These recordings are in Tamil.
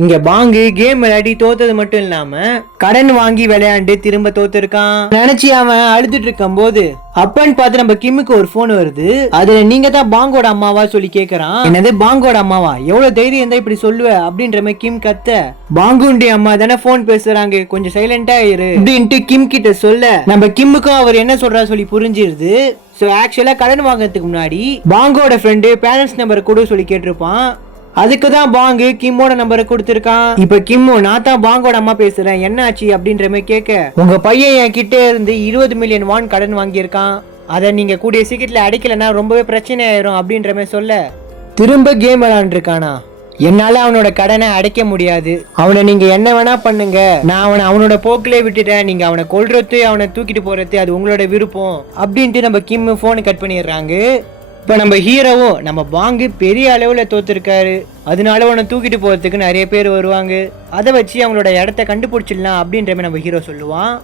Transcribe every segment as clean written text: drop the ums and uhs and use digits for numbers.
இங்க பாங்கு கேம் விளையாடி தோத்தது மட்டும் இல்லாம கடன் வாங்கி விளையாண்டு திரும்ப தோத்துருக்கான். நினைச்சு அவன் அழுதுட்டு இருக்கும் போது அப்பன்னு பார்த்து நம்ம கிம்முக்கு ஒரு போன் வருது. அதுல நீங்க தான் பாங்கோட அம்மாவா சொல்லி கேக்குறான். என்னது பாங்கோட அம்மாவா, எவ்வளவு தைரியம் இருந்தா இப்படி சொல்லுவ அப்படின்ற மாதிரி கிம் கத்த, பாங்குண்டி அம்மா தானே போன் பேசுறாங்க, கொஞ்சம் சைலண்டா இரு அப்படின்ட்டு கிம் கிட்ட சொல்ல நம்ம கிம்முக்கும் அவர் என்ன சொல்றா சொல்லி புரிஞ்சிருது. சோ ஆக்சுவலா கடன் வாங்கறதுக்கு முன்னாடி பாங்கோட ஃப்ரெண்டு பேரண்ட்ஸ் நம்பர் கூட சொல்லி கேட்டிருப்பான். அதுக்குதான் பாங்கு கிம்மோட நம்பரை கொடுத்திருக்கான். இப்ப கிம்மோ நான் தான் பாங்கோட அம்மா பேசுறேன், என்ன ஆச்சு அப்படின்ற மாதிரி கேட்க, உங்க பையன் என் கிட்ட இருந்து 20 மில்லியன் வான் கடன் வாங்கியிருக்கான், அதை நீங்க கூடிய சீக்கிரத்துல அடைக்கலன்னா ரொம்பவே பிரச்சனை ஆயிரும் அப்படின்ற மாதிரி சொல்ல, திரும்ப கேம் விளையாண்டுருக்கானா, என்னால அவனோட கடனை அடைக்க முடியாது, அவனை நீங்க என்ன வேணா பண்ணுங்க, நான் அவனோட போக்கிலே விட்டுட்டேன், நீங்க அவனை கொல்றது அவனை தூக்கிட்டு போறது அது உங்களோட விருப்பம் அப்படின்ட்டு நம்ம கிம் போனை கட் பண்ணிடுறாங்க. இப்ப நம்ம ஹீரோவும் நம்ம பாங்கு பெரிய அளவுல தோத்துருக்காரு, அதனால அவனை தூக்கிட்டு போறதுக்கு நிறைய பேர் வருவாங்க, அதை வச்சு அவங்களோட இடத்த கண்டுபிடிச்சிடலாம் அப்படின்ற மாதிரி நம்ம ஹீரோ சொல்லுவான்.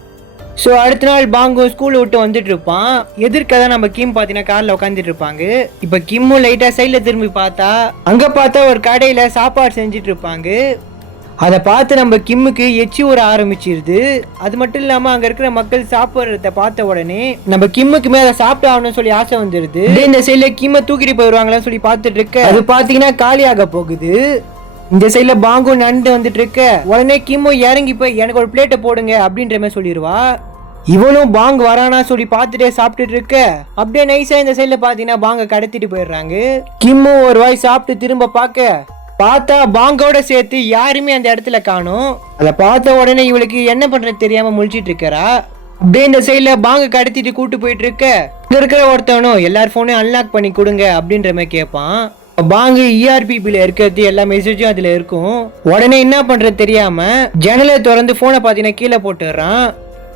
ஸோ அடுத்த நாள் பாங்கு ஸ்கூலை விட்டு வந்துட்டு இருப்பான். எதிர்க்க தான் நம்ம கிம் பார்த்தீங்கன்னா காரில் உட்காந்துட்டு இருப்பாங்க. இப்போ கிம்மும் லைட்டாக சைடில் திரும்பி பார்த்தா அங்கே பார்த்தா ஒரு கடையில் சாப்பாடு செஞ்சுட்டு இருப்பாங்க. அதை பார்த்து நம்ம கிம்முக்கு எச்சி ஊற ஆரம்பிச்சிருது. அது மட்டும் இல்லாமல் அங்கே இருக்கிற மக்கள் சாப்பிட்றத பார்த்த உடனே நம்ம கிம்முக்குமே அதை சாப்பிட்டு ஆகணும்னு சொல்லி ஆசை வந்துடுது. இந்த சைடில் கிம்மை தூக்கிட்டு போயிடுவாங்களான்னு சொல்லி பார்த்துட்டு இருக்க, அது பார்த்தீங்கன்னா காலியாக போகுது. இந்த சைட்ல பாங்கு நண்டு வந்துட்டு இருக்க, உடனே கிம்மோ இறங்கி போய் எனக்கு ஒரு பிளேட்டை போடுங்க அப்படின்ற மாதிரி சொல்லிடுவா. இவனும் பாங்கு வரானா சொல்லி பார்த்துட்டே சாப்பிட்டுட்டு இருக்க, அப்படியே நைஸா இந்த சைட்ல பாத்தீங்கன்னா பாங்க கடத்திட்டு போயிடுறாங்க. கிம்மோ ஒரு வாய் சாப்பிட்டு திரும்ப பார்த்தா பாங்கோட சேர்த்து யாருமே அந்த இடத்துல காணும். அதை பார்த்த உடனே இவளுக்கு என்ன பண்றது தெரியாம முழிச்சிட்டு இருக்கறா. அப்படியே இந்த சைட்ல பாங்க கடத்திட்டு கூட்டு போயிட்டு இருக்க, இங்க இருக்கிற ஒருத்தவனும் எல்லார் போனையும் அன்லாக் பண்ணி கொடுங்க அப்படின்ற மாதிரி கேட்பான். பாங்கு ERPல இருக்கிறது எல்லா மெசேஜும் அதுல இருக்கும். உடனே என்ன பண்றது தெரியாம ஜன்னலை திறந்து போனை பாத்தீங்கன்னா கீழே போட்டுறான்.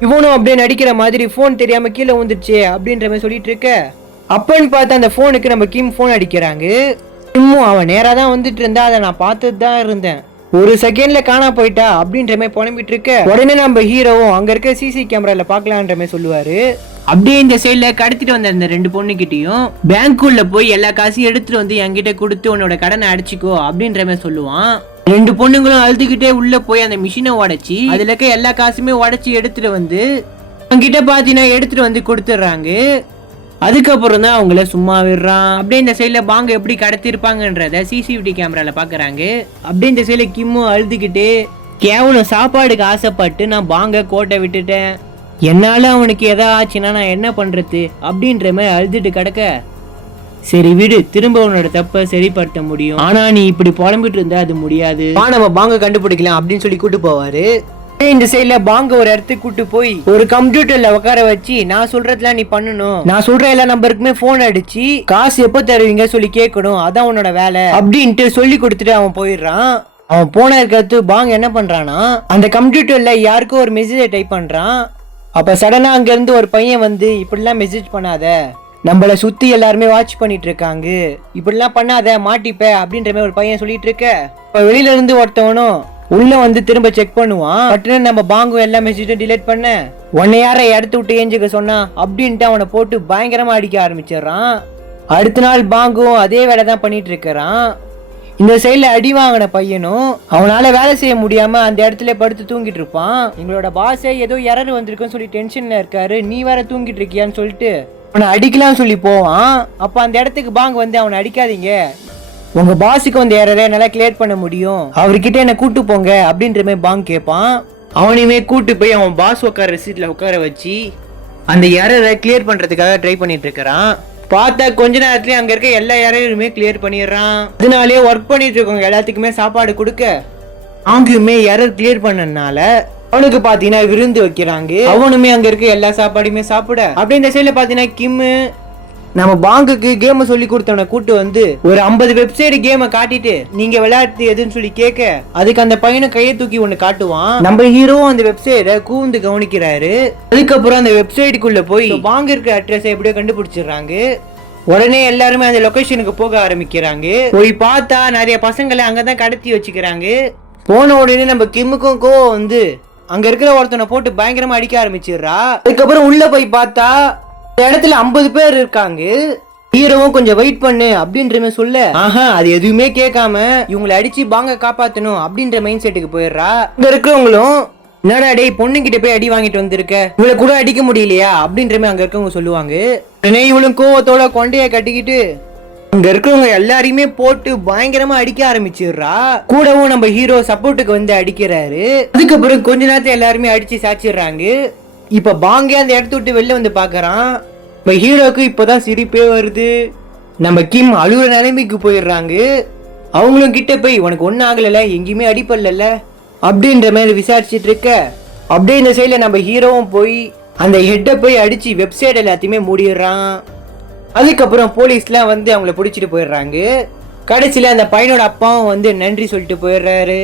இவனும் அப்படியே நடிக்கிற மாதிரி போன் தெரியாம கீழே வந்துருச்சு அப்படின்ற மாதிரி சொல்லிட்டு இருக்க, அப்பன்னு பார்த்து அந்த போனுக்கு நம்ம கிம் போன் அடிக்கிறாங்க. கிம்மும் அவன் நேரா தான் வந்துட்டு இருந்தா, அதை நான் பார்த்துட்டு தான் இருந்தேன், ஒரு செகண்ட்ல காணா போயிட்டா அப்படின்ற மாதிரி புலம்பிட்டு இருக்க, உடனே நம்ம ஹீரோவும் அங்க இருக்க சிசி கேமரால பாக்கலான்ற மாதிரி சொல்லுவாரு. அப்படியே இந்த சைட்ல கடத்திட்டு வந்த அந்த 2 பொண்ணுகிட்டையும் பேங்க்குள்ள போய் எல்லா காசையும் எடுத்துட்டு வந்து என்கிட்ட கொடுத்து உன்னோட கடனை அடிச்சுக்கோ அப்படின்ற மாதிரி சொல்லுவான். 2 பொண்ணுங்களும் அழுதுகிட்டே உள்ள போய் அந்த மிஷினை உடைச்சி அதுல இருக்க எல்லா காசுமே உடைச்சி எடுத்துட்டு வந்து அவங்கிட்ட பாத்தீங்கன்னா எடுத்துட்டு வந்து கொடுத்துட்றாங்க. அதுக்கப்புறம் தான் அவங்கள சும்மா விடுறான். அப்படியே இந்த சைட்ல பாங்க எப்படி கடத்திருப்பாங்கன்றத சிசிடிவி கேமரால பாக்குறாங்க. அப்படியே இந்த சைட்ல கிம்மும் அழுதுகிட்டே, கேவலம் சாப்பாடுக்கு ஆசைப்பட்டு நான் பாங்க கோட்டை விட்டுட்டேன், என்னால அவனுக்கு எதாவது ஆச்சுன்னா நான் என்ன பண்றது அப்படின்ற மாதிரி அழுதுட்டு கிடக்க, சரி விடு, திரும்ப உன்னோட தப்ப சரிப்படுத்த முடியும், ஆனா நீ இப்படி புலம்பிட்டு இருந்தா அது முடியாது, நம்ம பாங்க கண்டுபிடிக்கலாம் அப்படின்னு சொல்லி கூட்டு போவாரு. இந்த சைட்ல பாங்க ஒரு இடத்துக்கு கூட்டு போய் ஒரு கம்ப்யூட்டர்ல உட்கார வச்சு, நான் சொல்றதுலாம் நீ பண்ணணும், நான் சொல்ற எல்லா நம்பருக்குமே போன் அடிச்சு காசு எப்ப தருவீங்க சொல்லி கேட்கணும், அதான் உன்னோட வேலை அப்படின்ட்டு சொல்லி கொடுத்துட்டு அவன் போயிடுறான். அவன் போன இருக்கிறது பாங்க என்ன பண்றானா, அந்த கம்ப்யூட்டர்ல யாருக்கும் ஒரு மெசேஜை டைப் பண்றான். அப்ப சடனா அங்க இருந்து ஒரு பையன் வந்து, இப்படிலாம் மெசேஜ் பண்ணாத, நம்மள சுத்தி எல்லாருமே வாட்ச் பண்ணிட்டு இருக்காங்க, இப்படிலாம் பண்ணாத மாட்டிப்ப அப்படின்ற மாதிரி ஒரு பையன் சொல்லிட்டு இருக்க, இப்ப வெளியில இருந்து ஒருத்தவனும் உள்ள வந்து திரும்ப செக் பண்ணுவான். பட்டுன்னு நம்ம பாங்கு எல்லா மெசேஜும் டிலீட் பண்ண, உன்னை யார இடத்து விட்டு ஏஞ்சுக்க சொன்னா அப்படின்ட்டு அவனை போட்டு பயங்கரமா அடிக்க ஆரம்பிச்சிடறான். அடுத்த நாள் பாங்கும் அதே வேலை தான் பண்ணிட்டு இருக்கிறான். இந்த சைட்ல அடி வாங்கின பையனும் அவனால வேலை செய்ய முடியாம அந்த இடத்துல படுத்து தூங்கிட்டு இருப்பான். எங்களோட பாஸே ஏதோ எரர் வந்திருக்குன்னு சொல்லி டென்ஷன்ல இருக்காரு, நீ வேற தூங்கிட்டு இருக்கியான்னு சொல்லிட்டு அவனை அடிக்கலாம் சொல்லி போவான். அப்ப அந்த இடத்துக்கு பாங்கு வந்து அவனை அடிக்காதீங்க, உங்க பாஸுக்கு வந்து எரரை நல்லா கிளியர் பண்ண முடியும், அவர்கிட்ட என்ன கூட்டு போங்க அப்படின்ற மாதிரி பாங்க் கேட்பான். அவனையுமே கூட்டு போய் அவன் பாஸ் உட்கார சீட்ல உட்கார வச்சு அந்த எரரை கிளியர் பண்றதுக்காக ட்ரை பண்ணிட்டு இருக்கிறான். பார்த்தா கொஞ்ச நேரத்துலயே அங்க இருக்க எல்லா எரருமே கிளியர் பண்ணிடுறான். அதனாலே ஒர்க் பண்ணிட்டு இருக்கவங்க எல்லாத்துக்குமே சாப்பாடு கொடுக்க, அவங்களுமே எரர் கிளியர் பண்ணனால அவனுக்கு பாத்தீங்கன்னா விருந்து வைக்கிறாங்க. அவனுமே அங்க இருக்க எல்லா சாப்பாடுமே சாப்பிட, அப்படியே இந்த சைட்ல பாத்தீங்கன்னா கிம் நம்ம பாங்குக்கு கேம் சொல்லி கொடுத்தவனை கூட்டு வந்து ஒரு 50 வெப்சைட் கேமை காட்டிட்டு நீங்க விளையாட்டு எதுன்னு சொல்லி கேட்க, அதுக்கு அந்த பையனை கையை தூக்கி ஒண்ணு காட்டுவான். நம்ம ஹீரோவும் அந்த வெப்சைட்டை கூர்ந்து கவனிக்கிறாரு. அதுக்கப்புறம் அந்த வெப்சைட்டுக்குள்ள போய் பாங்கு இருக்க அட்ரஸ் எப்படியோ கண்டுபிடிச்சிடுறாங்க. உடனே எல்லாருமே அந்த லொகேஷனுக்கு போக ஆரம்பிக்கிறாங்க. போய் பார்த்தா நிறைய பசங்களை அங்கதான் கடத்தி வச்சுக்கிறாங்க. போன உடனே நம்ம கிம்முக்கும் கோவம் வந்து அங்க இருக்கிற ஒருத்தனை போட்டு பயங்கரமா அடிக்க ஆரம்பிச்சிடுறா. அதுக்கப்புறம் உள்ள போய் பார்த்தா இடத்துல 50 பேர் இருக்காங்க. ஹீரோவும் கொஞ்சம் வெயிட் பண்ணு அப்படின்ற மாதிரி சொல்ல ஆஹா அது எதுவுமே கேட்காம இவங்களை அடிச்சு பாங்க காப்பாத்தணும் அப்படின்ற மைண்ட் செட்டுக்கு போயிடுறா. இங்க இருக்கிறவங்களும் என்னடா டேய் பொண்ணுகிட்ட போய் அடி வாங்கிட்டு வந்திருக்க, இவளை கூட அடிக்க முடியலையா அப்படின்ற மாதிரி அங்க இருக்கவங்க சொல்லுவாங்க. உடனே இவளும் கோவத்தோட கொண்டைய கட்டிக்கிட்டு அங்க இருக்கிறவங்க எல்லாரையுமே போட்டு பயங்கரமா அடிக்க ஆரம்பிச்சிடுறா. கூடவும் நம்ம ஹீரோ சப்போர்ட்டுக்கு வந்து அடிக்கிறாரு. அதுக்கப்புறம் கொஞ்ச நேரத்தை எல்லாருமே அடிச்சு சாச்சிடுறாங்க. இப்ப பாங்கே அந்த இடத்த விட்டு வெளில வந்து பாக்குறான். நம்ம ஹீரோக்கு இப்பதான் சிரிப்பே வருது. நம்ம கிம் அழுகுற நிலைமைக்கு போயிடுறாங்க. அவங்களும் கிட்ட போய் உனக்கு ஒன்னும் ஆகல, எங்கேயுமே அடிப்படல அப்படின்ற மாதிரி விசாரிச்சுட்டு இருக்க, அப்படியே இந்த சைட்ல நம்ம ஹீரோவும் போய் அந்த ஹெட்டை போய் அடிச்சு வெப்சைட் எல்லாத்தையுமே மூடிடுறான். அதுக்கப்புறம் போலீஸ்லாம் வந்து அவங்கள பிடிச்சிட்டு போயிடுறாங்க. கடைசியில அந்த பையனோட அப்பாவும் வந்து நன்றி சொல்லிட்டு போயிடுறாரு.